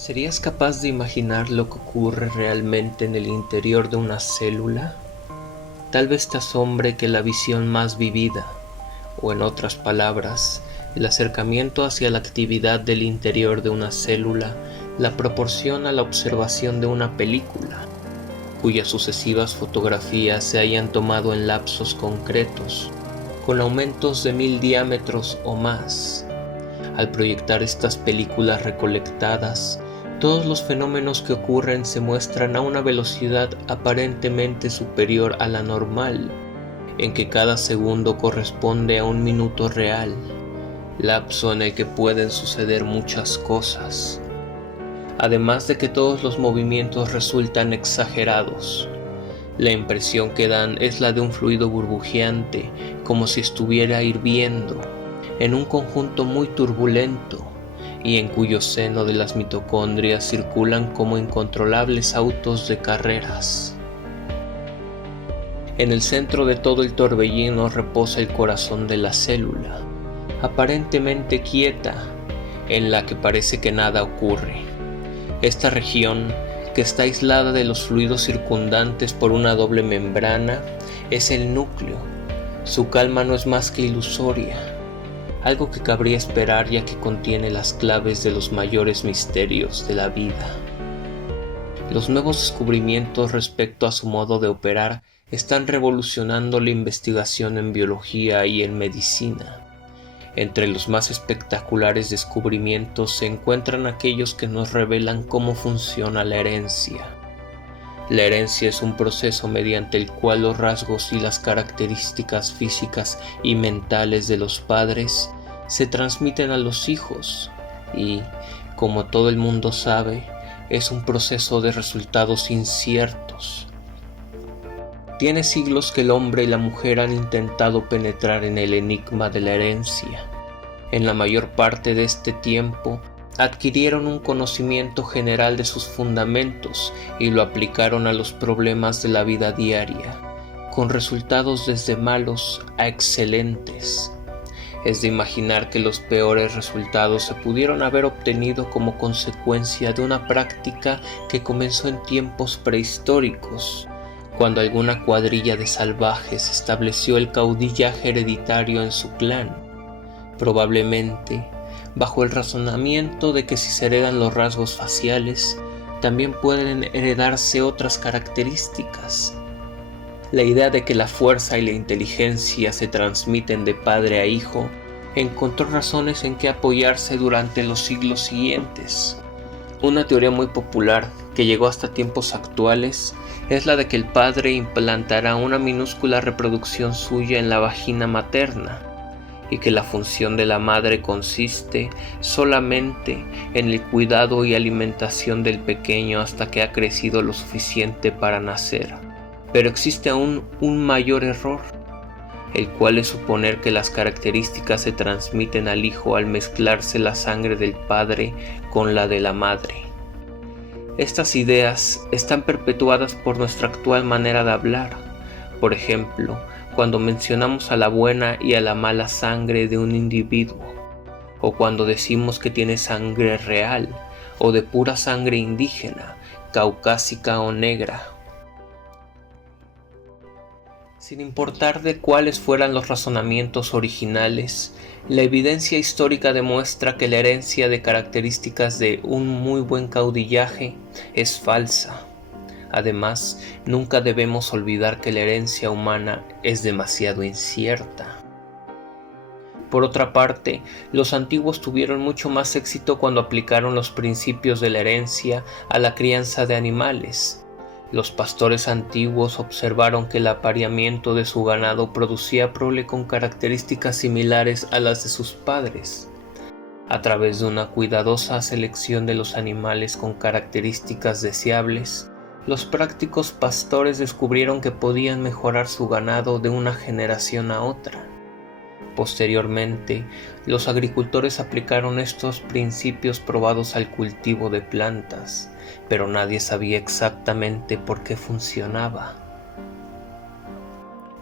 ¿Serías capaz de imaginar lo que ocurre realmente en el interior de una célula? Tal vez te asombre que la visión más vivida, o en otras palabras, el acercamiento hacia la actividad del interior de una célula, la proporciona la observación de una película, cuyas sucesivas fotografías se hayan tomado en lapsos concretos, con aumentos de 1000 diámetros o más. Al proyectar estas películas recolectadas, todos los fenómenos que ocurren se muestran a una velocidad aparentemente superior a la normal, en que cada segundo corresponde a un minuto real, lapso en el que pueden suceder muchas cosas. Además de que todos los movimientos resultan exagerados, la impresión que dan es la de un fluido burbujeante, como si estuviera hirviendo, en un conjunto muy turbulento, y en cuyo seno de las mitocondrias circulan como incontrolables autos de carreras. En el centro de todo el torbellino reposa el corazón de la célula, aparentemente quieta, en la que parece que nada ocurre. Esta región, que está aislada de los fluidos circundantes por una doble membrana, es el núcleo. Su calma no es más que ilusoria, algo que cabría esperar ya que contiene las claves de los mayores misterios de la vida. Los nuevos descubrimientos respecto a su modo de operar están revolucionando la investigación en biología y en medicina. Entre los más espectaculares descubrimientos se encuentran aquellos que nos revelan cómo funciona la herencia. La herencia es un proceso mediante el cual los rasgos y las características físicas y mentales de los padres se transmiten a los hijos y, como todo el mundo sabe, es un proceso de resultados inciertos. Tiene siglos que el hombre y la mujer han intentado penetrar en el enigma de la herencia. En la mayor parte de este tiempo, adquirieron un conocimiento general de sus fundamentos y lo aplicaron a los problemas de la vida diaria, con resultados desde malos a excelentes. Es de imaginar que los peores resultados se pudieron haber obtenido como consecuencia de una práctica que comenzó en tiempos prehistóricos, cuando alguna cuadrilla de salvajes estableció el caudillaje hereditario en su clan, probablemente bajo el razonamiento de que si se heredan los rasgos faciales, también pueden heredarse otras características. La idea de que la fuerza y la inteligencia se transmiten de padre a hijo encontró razones en que apoyarse durante los siglos siguientes. Una teoría muy popular, que llegó hasta tiempos actuales, es la de que el padre implantará una minúscula reproducción suya en la vagina materna, y que la función de la madre consiste solamente en el cuidado y alimentación del pequeño hasta que ha crecido lo suficiente para nacer. Pero existe aún un mayor error, el cual es suponer que las características se transmiten al hijo al mezclarse la sangre del padre con la de la madre. Estas ideas están perpetuadas por nuestra actual manera de hablar. Por ejemplo, cuando mencionamos a la buena y a la mala sangre de un individuo, o cuando decimos que tiene sangre real o de pura sangre indígena, caucásica o negra. Sin importar de cuáles fueran los razonamientos originales, la evidencia histórica demuestra que la herencia de características de un muy buen caudillaje es falsa. Además, nunca debemos olvidar que la herencia humana es demasiado incierta. Por otra parte, los antiguos tuvieron mucho más éxito cuando aplicaron los principios de la herencia a la crianza de animales. Los pastores antiguos observaron que el apareamiento de su ganado producía prole con características similares a las de sus padres. A través de una cuidadosa selección de los animales con características deseables, los prácticos pastores descubrieron que podían mejorar su ganado de una generación a otra. Posteriormente, los agricultores aplicaron estos principios probados al cultivo de plantas, pero nadie sabía exactamente por qué funcionaba.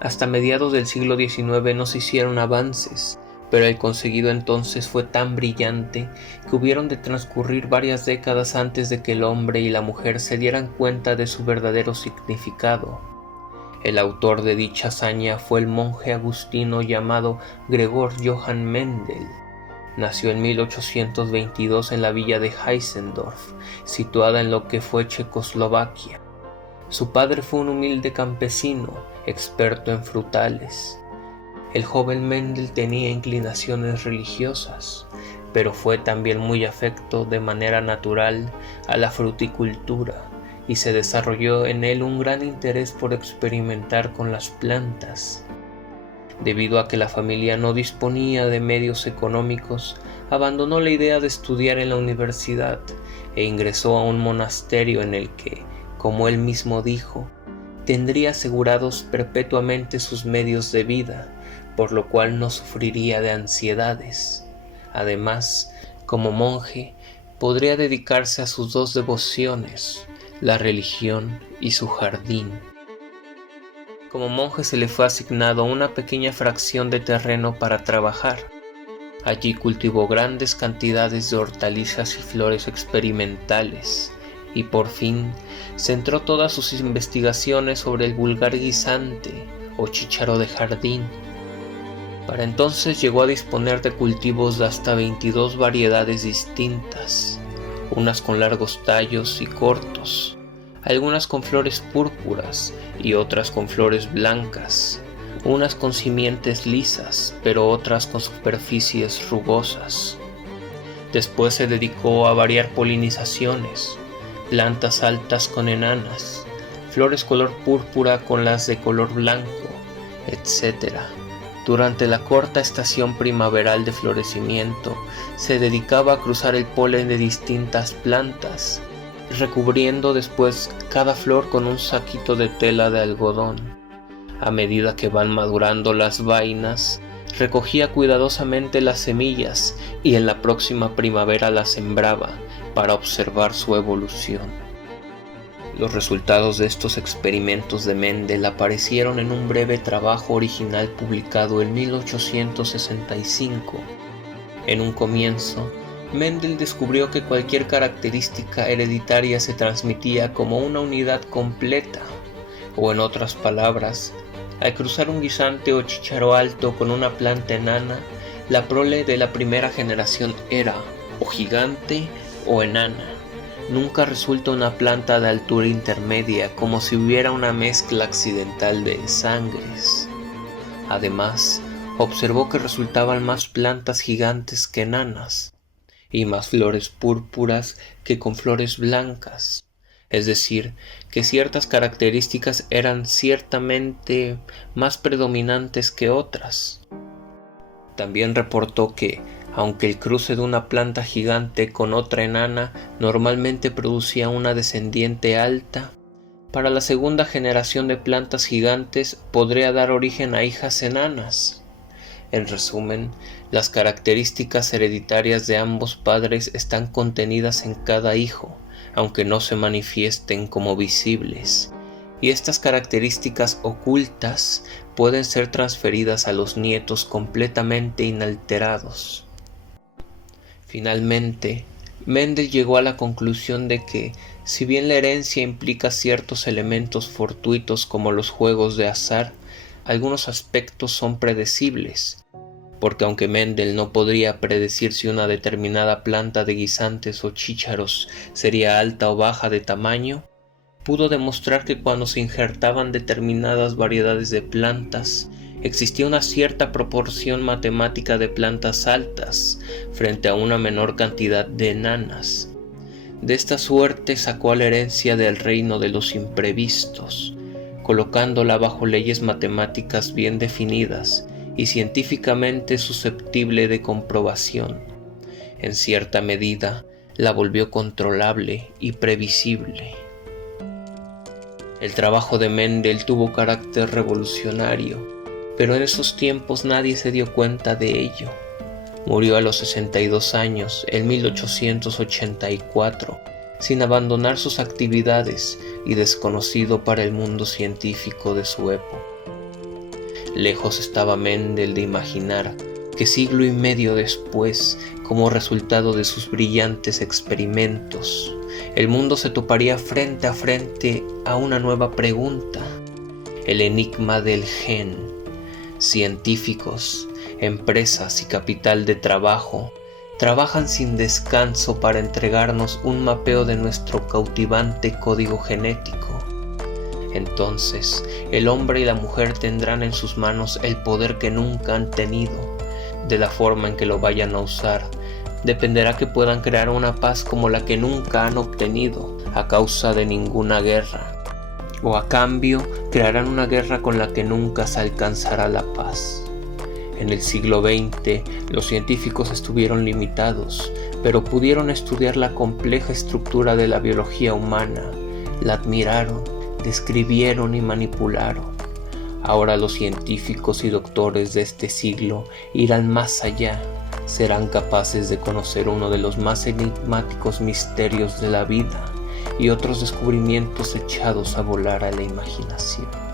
Hasta mediados del siglo XIX no se hicieron avances, pero el conseguido entonces fue tan brillante que hubieron de transcurrir varias décadas antes de que el hombre y la mujer se dieran cuenta de su verdadero significado. El autor de dicha hazaña fue el monje agustino llamado Gregor Johann Mendel. Nació en 1822 en la villa de Heissendorf, situada en lo que fue Checoslovaquia. Su padre fue un humilde campesino, experto en frutales. El joven Mendel tenía inclinaciones religiosas, pero fue también muy afecto de manera natural a la fruticultura y se desarrolló en él un gran interés por experimentar con las plantas. Debido a que la familia no disponía de medios económicos, abandonó la idea de estudiar en la universidad e ingresó a un monasterio en el que, como él mismo dijo, tendría asegurados perpetuamente sus medios de vida, por lo cual no sufriría de ansiedades. Además, como monje, podría dedicarse a sus dos devociones, la religión y su jardín. Como monje se le fue asignado una pequeña fracción de terreno para trabajar. Allí cultivó grandes cantidades de hortalizas y flores experimentales, y por fin centró todas sus investigaciones sobre el vulgar guisante o chícharo de jardín. Para entonces llegó a disponer de cultivos de hasta 22 variedades distintas, unas con largos tallos y cortos, algunas con flores púrpuras y otras con flores blancas, unas con simientes lisas, pero otras con superficies rugosas. Después se dedicó a variar polinizaciones, plantas altas con enanas, flores color púrpura con las de color blanco, etc. Durante la corta estación primaveral de florecimiento, se dedicaba a cruzar el polen de distintas plantas, recubriendo después cada flor con un saquito de tela de algodón. A medida que van madurando las vainas, recogía cuidadosamente las semillas y en la próxima primavera las sembraba para observar su evolución. Los resultados de estos experimentos de Mendel aparecieron en un breve trabajo original publicado en 1865. En un comienzo, Mendel descubrió que cualquier característica hereditaria se transmitía como una unidad completa, o en otras palabras, al cruzar un guisante o chícharo alto con una planta enana, la prole de la primera generación era o gigante o enana. Nunca resulta una planta de altura intermedia, como si hubiera una mezcla accidental de sangres. Además, observó que resultaban más plantas gigantes que enanas, y más flores púrpuras que con flores blancas, es decir, que ciertas características eran ciertamente más predominantes que otras. También reportó que, aunque el cruce de una planta gigante con otra enana normalmente producía una descendiente alta, para la segunda generación de plantas gigantes podría dar origen a hijas enanas. En resumen, las características hereditarias de ambos padres están contenidas en cada hijo, aunque no se manifiesten como visibles, y estas características ocultas pueden ser transferidas a los nietos completamente inalterados. Finalmente, Mendel llegó a la conclusión de que, si bien la herencia implica ciertos elementos fortuitos como los juegos de azar, algunos aspectos son predecibles, porque aunque Mendel no podría predecir si una determinada planta de guisantes o chícharos sería alta o baja de tamaño, pudo demostrar que cuando se injertaban determinadas variedades de plantas, existía una cierta proporción matemática de plantas altas frente a una menor cantidad de enanas. De esta suerte sacó a la herencia del reino de los imprevistos, colocándola bajo leyes matemáticas bien definidas y científicamente susceptible de comprobación. En cierta medida, la volvió controlable y previsible. El trabajo de Mendel tuvo carácter revolucionario, pero en esos tiempos nadie se dio cuenta de ello. Murió a los 62 años, en 1884, sin abandonar sus actividades y desconocido para el mundo científico de su época. Lejos estaba Mendel de imaginar que siglo y medio después, como resultado de sus brillantes experimentos, el mundo se toparía frente a una nueva pregunta: el enigma del gen. Científicos, empresas y capital de trabajo trabajan sin descanso para entregarnos un mapeo de nuestro cautivante código genético. Entonces, el hombre y la mujer tendrán en sus manos el poder que nunca han tenido. De la forma en que lo vayan a usar, dependerá que puedan crear una paz como la que nunca han obtenido a causa de ninguna guerra, o a cambio crearán una guerra con la que nunca se alcanzará la paz. En el siglo XX, los científicos estuvieron limitados, pero pudieron estudiar la compleja estructura de la biología humana, la admiraron, describieron y manipularon. Ahora los científicos y doctores de este siglo irán más allá, serán capaces de conocer uno de los más enigmáticos misterios de la vida y otros descubrimientos echados a volar a la imaginación.